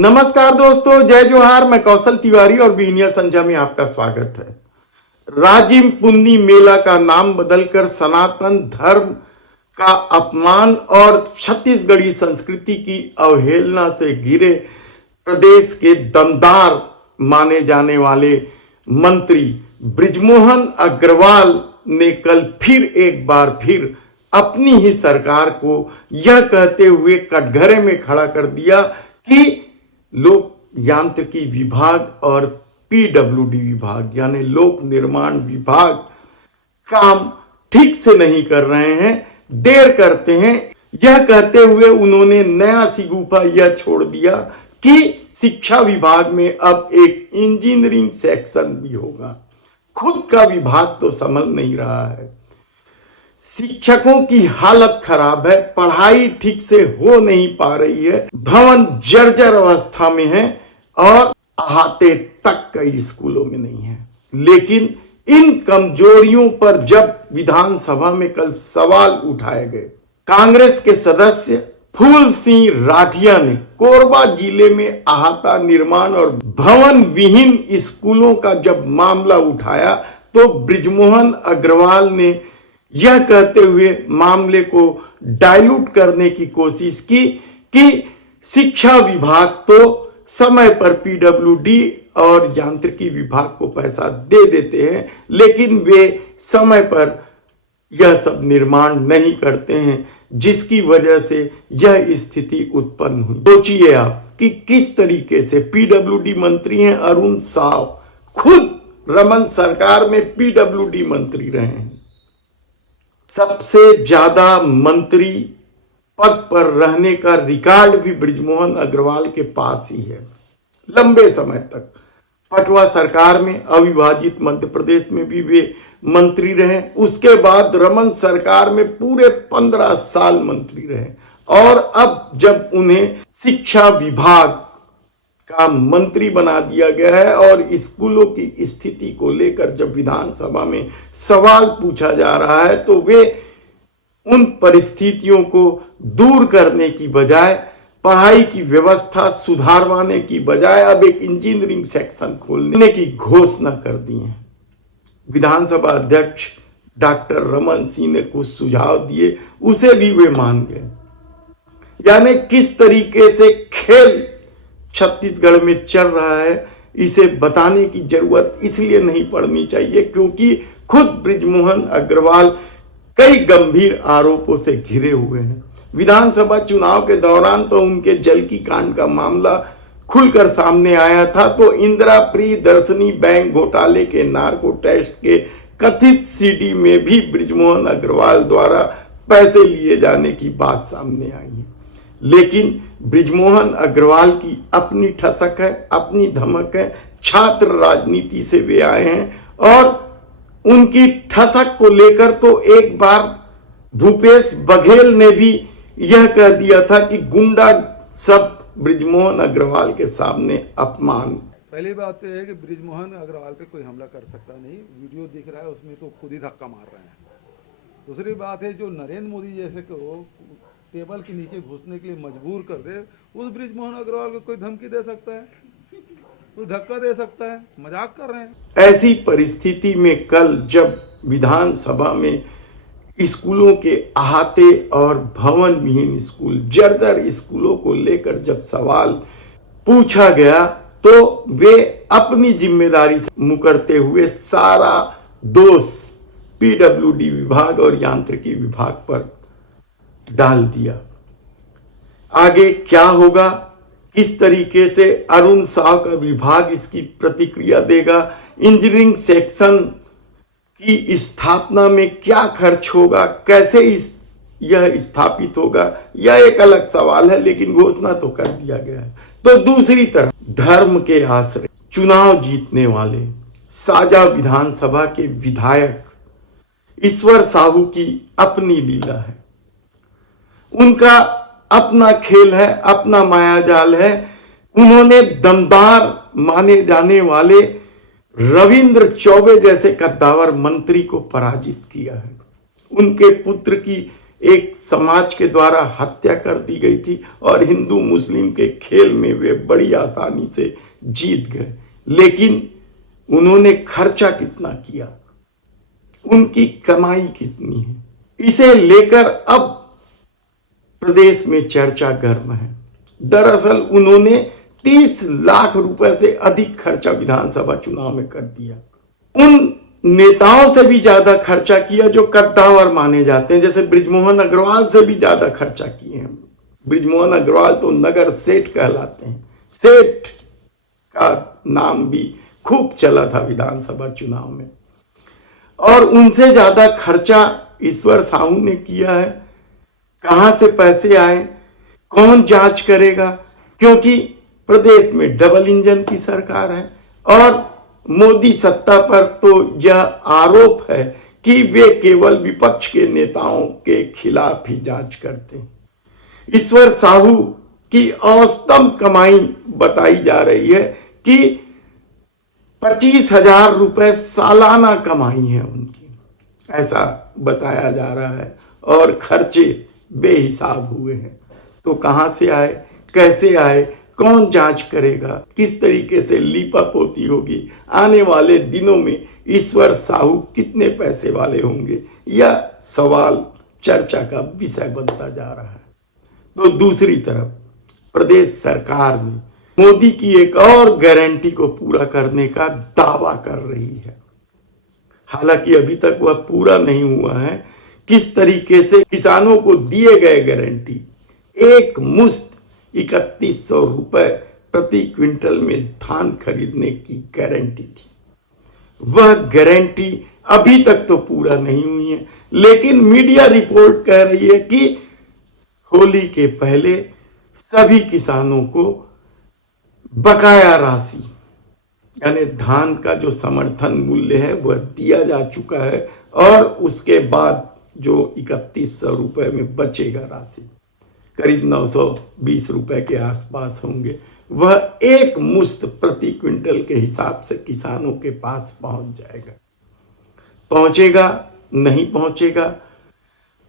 नमस्कार दोस्तों, जय जोहार। मैं कौशल तिवारी और बीनिया संध्या में आपका स्वागत है। राजिम पुन्नी मेला का नाम बदलकर सनातन धर्म का अपमान और छत्तीसगढ़ी संस्कृति की अवहेलना से घिरे प्रदेश के दमदार माने जाने वाले मंत्री बृजमोहन अग्रवाल ने कल फिर एक बार फिर अपनी ही सरकार को यह कहते हुए कटघरे में खड़ा कर दिया कि लोक यांत्रिकी विभाग और पीडब्ल्यूडी विभाग यानी लोक निर्माण विभाग काम ठीक से नहीं कर रहे हैं, देर करते हैं। यह कहते हुए उन्होंने नया सिगूफा यह छोड़ दिया कि शिक्षा विभाग में अब एक इंजीनियरिंग सेक्शन भी होगा। खुद का विभाग तो संभल नहीं रहा है। शिक्षकों की हालत खराब है, पढ़ाई ठीक से हो नहीं पा रही है, भवन जर्जर अवस्था में है और अहाते तक कई स्कूलों में नहीं है। लेकिन इन कमजोरियों पर जब विधानसभा में कल सवाल उठाए गए, कांग्रेस के सदस्य फूल सिंह राठिया ने कोरबा जिले में अहाता निर्माण और भवन विहीन स्कूलों का जब मामला उठाया तो बृजमोहन अग्रवाल ने यह कहते हुए मामले को डाइल्यूट करने की कोशिश की कि शिक्षा विभाग तो समय पर पीडब्ल्यूडी और यांत्रिकी विभाग को पैसा दे देते हैं, लेकिन वे समय पर यह सब निर्माण नहीं करते हैं, जिसकी वजह से यह स्थिति उत्पन्न हुई। सोचिए आप कि किस तरीके से पीडब्ल्यूडी मंत्री हैं अरुण साव, खुद रमन सरकार में पीडब्ल्यूडी मंत्री रहे हैं। सबसे ज्यादा मंत्री पद पर रहने का रिकॉर्ड भी बृजमोहन अग्रवाल के पास ही है। लंबे समय तक पटवा सरकार में अविभाजित मध्य प्रदेश में भी वे मंत्री रहे। उसके बाद रमन सरकार में पूरे 15 साल मंत्री रहे और अब जब उन्हें शिक्षा विभाग का मंत्री बना दिया गया है और स्कूलों की स्थिति को लेकर जब विधानसभा में सवाल पूछा जा रहा है तो वे उन परिस्थितियों को दूर करने की बजाय, पढ़ाई की व्यवस्था सुधारवाने की बजाय अब एक इंजीनियरिंग सेक्शन खोलने की घोषणा कर दी है। विधानसभा अध्यक्ष डॉक्टर रमन सिंह ने कुछ सुझाव दिए, उसे भी वे मान गए। यानी किस तरीके से खेल छत्तीसगढ़ में चल रहा है, इसे बताने की जरूरत इसलिए नहीं पड़नी चाहिए क्योंकि खुद बृजमोहन अग्रवाल कई गंभीर आरोपों से घिरे हुए हैं। विधानसभा चुनाव के दौरान तो उनके जल की कांड का मामला खुलकर सामने आया था, तो इंदिरा प्रियदर्शनी बैंक घोटाले के नार्को टेस्ट के कथित सीडी में भी बृजमोहन अग्रवाल द्वारा पैसे लिए जाने की बात सामने आई है। लेकिन बृजमोहन अग्रवाल की अपनी ठसक है, अपनी धमक है। छात्र राजनीति से वे आए हैं और उनकी ठसक को लेकर तो एक बार भूपेश बघेल ने भी यह कह दिया था कि गुंडा सब बृजमोहन अग्रवाल के सामने अपमान। पहली बात यह है कि बृजमोहन अग्रवाल पे कोई हमला कर सकता नहीं। वीडियो दिख रहा है उसमें तो खुद ही धक्का मार रहे हैं। दूसरी बात है जो नरेंद्र मोदी जैसे को टेबल के नीचे घुसने के लिए मजबूर कर दे, उस बृजमोहन अग्रवाल को कोई धमकी दे सकता है, कोई धक्का दे सकता है? मजाक कर रहे हैं। ऐसी परिस्थिति में कल जब विधानसभा में स्कूलों के अहाते और भवन विहीन स्कूल, जर्जर स्कूलों को लेकर जब सवाल पूछा गया तो वे अपनी जिम्मेदारी से मुकरते हुए सारा दोष पीडब्ल्यूडी विभाग और यांत्रिकी विभाग पर डाल दिया। आगे क्या होगा, किस तरीके से अरुण साव का विभाग इसकी प्रतिक्रिया देगा, इंजीनियरिंग सेक्शन की स्थापना में क्या खर्च होगा, कैसे यह स्थापित होगा, यह एक अलग सवाल है, लेकिन घोषणा तो कर दिया गया है। तो दूसरी तरफ धर्म के आश्रय चुनाव जीतने वाले साजा विधानसभा के विधायक ईश्वर साहू की अपनी लीला है, उनका अपना खेल है, अपना मायाजाल है। उन्होंने दमदार माने जाने वाले रविंद्र चौबे जैसे कद्दावर मंत्री को पराजित किया है। उनके पुत्र की एक समाज के द्वारा हत्या कर दी गई थी और हिंदू मुस्लिम के खेल में वे बड़ी आसानी से जीत गए। लेकिन उन्होंने खर्चा कितना किया, उनकी कमाई कितनी है, इसे लेकर अब प्रदेश में चर्चा गर्म है। दरअसल उन्होंने 30 लाख रुपए से अधिक खर्चा विधानसभा चुनाव में कर दिया। उन नेताओं से भी ज्यादा खर्चा किया जो कद्दावर माने जाते हैं, जैसे बृजमोहन अग्रवाल से भी ज्यादा खर्चा किए हैं। बृजमोहन अग्रवाल तो नगर सेठ कहलाते हैं, सेठ का नाम भी खूब चला था विधानसभा चुनाव में। और उनसे ज्यादा खर्चा ईश्वर साहू ने किया है। कहां से पैसे आए, कौन जांच करेगा, क्योंकि प्रदेश में डबल इंजन की सरकार है और मोदी सत्ता पर तो यह आरोप है कि वे केवल विपक्ष के नेताओं के खिलाफ ही जांच करते हैं। ईश्वर साहू की औसतम कमाई बताई जा रही है कि 25,000 रुपए सालाना कमाई है उनकी, ऐसा बताया जा रहा है। और खर्चे बेहिसाब हुए हैं। तो कहां से आए, कैसे आए, कौन जांच करेगा, किस तरीके से लीपापोती होगी, आने वाले दिनों में ईश्वर साहू कितने पैसे वाले होंगे, यह सवाल चर्चा का विषय बनता जा रहा है। तो दूसरी तरफ प्रदेश सरकार ने मोदी की एक और गारंटी को पूरा करने का दावा कर रही है। हालांकि अभी तक वह पूरा नहीं हुआ है। किस तरीके से किसानों को दिए गए गारंटी, एक मुश्त 3100 रुपए प्रति क्विंटल में धान खरीदने की गारंटी थी, वह गारंटी अभी तक तो पूरा नहीं हुई है। लेकिन मीडिया रिपोर्ट कह रही है कि होली के पहले सभी किसानों को बकाया राशि यानी धान का जो समर्थन मूल्य है वह दिया जा चुका है और उसके बाद जो 3100 रुपए में बचेगा राशि, करीब 920 रुपए के आसपास होंगे, वह एक मुश्त प्रति क्विंटल के हिसाब से किसानों के पास पहुंच जाएगा। पहुंचेगा नहीं पहुंचेगा,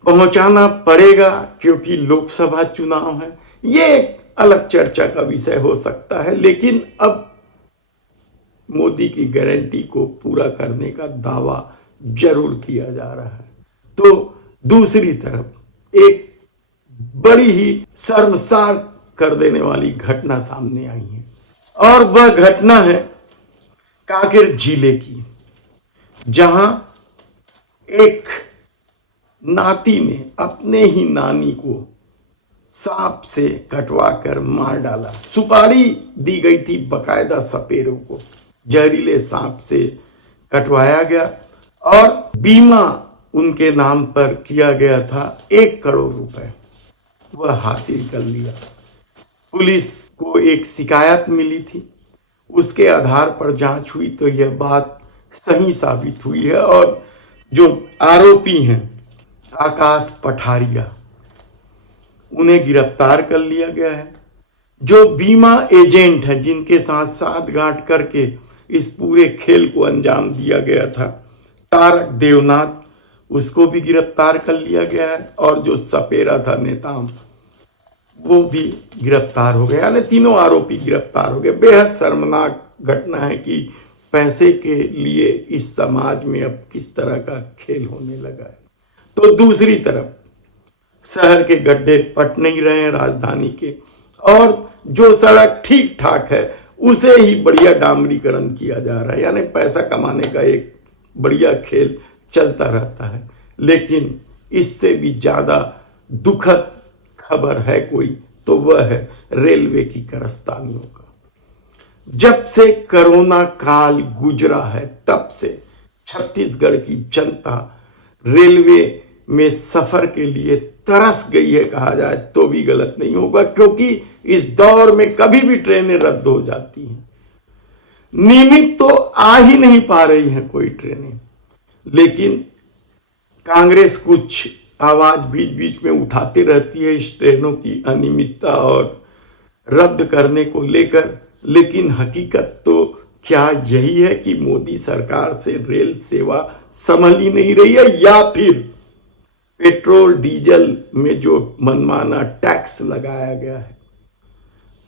पहुंचाना पड़ेगा क्योंकि लोकसभा चुनाव है, ये अलग चर्चा का विषय हो सकता है। लेकिन अब मोदी की गारंटी को पूरा करने का दावा जरूर किया जा रहा है। तो दूसरी तरफ एक बड़ी ही शर्मसार कर देने वाली घटना सामने आई है और वह घटना है कांकेर जिले की, जहां एक नाती ने अपने ही नानी को सांप से कटवाकर मार डाला। सुपारी दी गई थी बकायदा सपेरों को, जहरीले सांप से कटवाया गया और बीमा उनके नाम पर किया गया था 1 करोड़ रुपए, वह हासिल कर लिया। पुलिस को एक शिकायत मिली थी, उसके आधार पर जांच हुई तो यह बात सही साबित हुई है और जो आरोपी हैं आकाश पठारिया, उन्हें गिरफ्तार कर लिया गया है। जो बीमा एजेंट है जिनके साथ साठगांठ करके इस पूरे खेल को अंजाम दिया गया था, तारक देवनाथ, उसको भी गिरफ्तार कर लिया गया है और जो सपेरा था नेताम, वो भी गिरफ्तार हो गया। यानी तीनों आरोपी गिरफ्तार हो गए। बेहद शर्मनाक घटना है कि पैसे के लिए इस समाज में अब किस तरह का खेल होने लगा है। तो दूसरी तरफ शहर के गड्ढे पट नहीं रहे हैं राजधानी के, और जो सड़क ठीक ठाक है उसे ही बढ़िया डामरीकरण किया जा रहा है। यानी पैसा कमाने का एक बढ़िया खेल चलता रहता है। लेकिन इससे भी ज्यादा दुखद खबर है कोई तो वह है रेलवे की कारस्तानियों का। जब से कोरोना काल गुजरा है तब से छत्तीसगढ़ की जनता रेलवे में सफर के लिए तरस गई है, कहा जाए तो भी गलत नहीं होगा, क्योंकि इस दौर में कभी भी ट्रेनें रद्द हो जाती हैं। नियमित तो आ ही नहीं पा रही हैं कोई ट्रेनें, लेकिन कांग्रेस कुछ आवाज बीच बीच में उठाती रहती है इस ट्रेनों की अनियमितता और रद्द करने को लेकर। लेकिन हकीकत तो क्या यही है कि मोदी सरकार से रेल सेवा संभल ही नहीं रही है, या फिर पेट्रोल डीजल में जो मनमाना टैक्स लगाया गया है,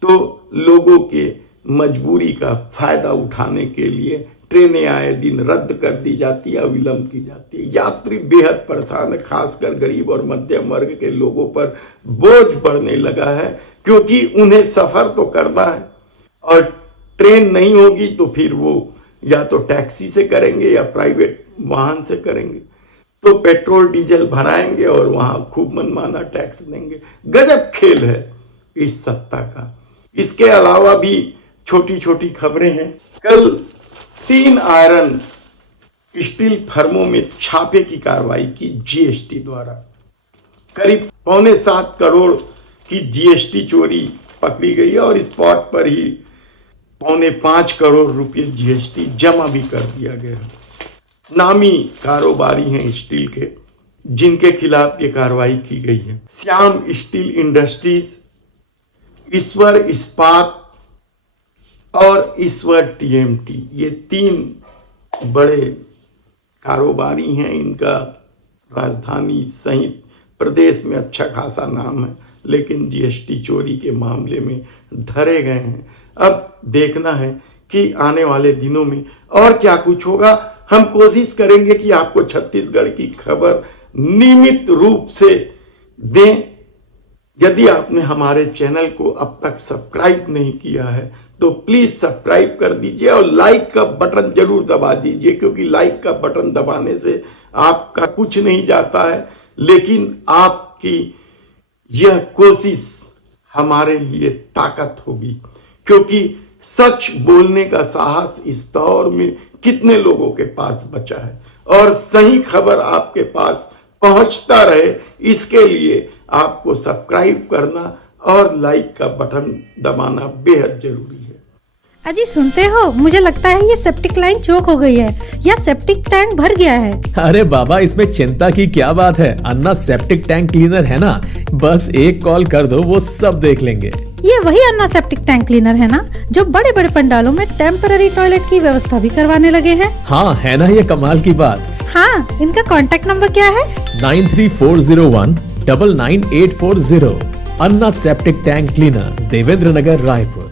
तो लोगों के मजबूरी का फायदा उठाने के लिए ट्रेनें आए दिन रद्द कर दी जाती है, विलंब की जाती है। यात्री बेहद परेशान है, खासकर गरीब और मध्यम वर्ग के लोगों पर बोझ बढ़ने लगा है, क्योंकि उन्हें सफर तो करना है और ट्रेन नहीं होगी तो फिर वो या तो टैक्सी से करेंगे या प्राइवेट वाहन से करेंगे। तो पेट्रोल डीजल भराएंगे और वहां खूब मनमाना टैक्स देंगे। गजब खेल है इस सत्ता का। इसके अलावा भी छोटी छोटी खबरें हैं। कल 3 आयरन स्टील फर्मों में छापे की कार्रवाई की जीएसटी द्वारा। करीब 7.25 करोड़ की जीएसटी चोरी पकड़ी गई है और स्पॉट पर ही 4.25 करोड़ रुपए जीएसटी जमा भी कर दिया गया। नामी कारोबारी हैं स्टील के, जिनके खिलाफ ये कार्रवाई की गई है। श्याम स्टील इंडस्ट्रीज, ईश्वर इस्पात और ईश्वर टीएमटी, ये 3 बड़े कारोबारी हैं। इनका राजधानी सहित प्रदेश में अच्छा खासा नाम है, लेकिन जीएसटी चोरी के मामले में धरे गए हैं। अब देखना है कि आने वाले दिनों में और क्या कुछ होगा। हम कोशिश करेंगे कि आपको छत्तीसगढ़ की खबर नियमित रूप से दें। यदि आपने हमारे चैनल को अब तक सब्सक्राइब नहीं किया है तो प्लीज सब्सक्राइब कर दीजिए और लाइक का बटन जरूर दबा दीजिए, क्योंकि लाइक का बटन दबाने से आपका कुछ नहीं जाता है, लेकिन आपकी यह कोशिश हमारे लिए ताकत होगी, क्योंकि सच बोलने का साहस इस दौर में कितने लोगों के पास बचा है, और सही खबर आपके पास पहुंचता रहे, इसके लिए आपको सब्सक्राइब करना और लाइक का बटन दबाना बेहद जरूरी है। अजी सुनते हो, मुझे लगता है ये सेप्टिक लाइन चोक हो गई है या सेप्टिक टैंक भर गया है। अरे बाबा, इसमें चिंता की क्या बात है। अन्ना सेप्टिक टैंक क्लीनर है ना, बस एक कॉल कर दो, वो सब देख लेंगे। ये वही अन्ना सेप्टिक टैंक क्लीनर है ना, जो बड़े बड़े पंडालों में टेम्पररी टॉयलेट की व्यवस्था भी करवाने लगे हैं। हाँ, है ना ये कमाल की बात। हाँ, इनका कॉन्टेक्ट नंबर क्या है? 9340199840। अन्ना सेप्टिक टैंक क्लीनर, देवेंद्र नगर, रायपुर।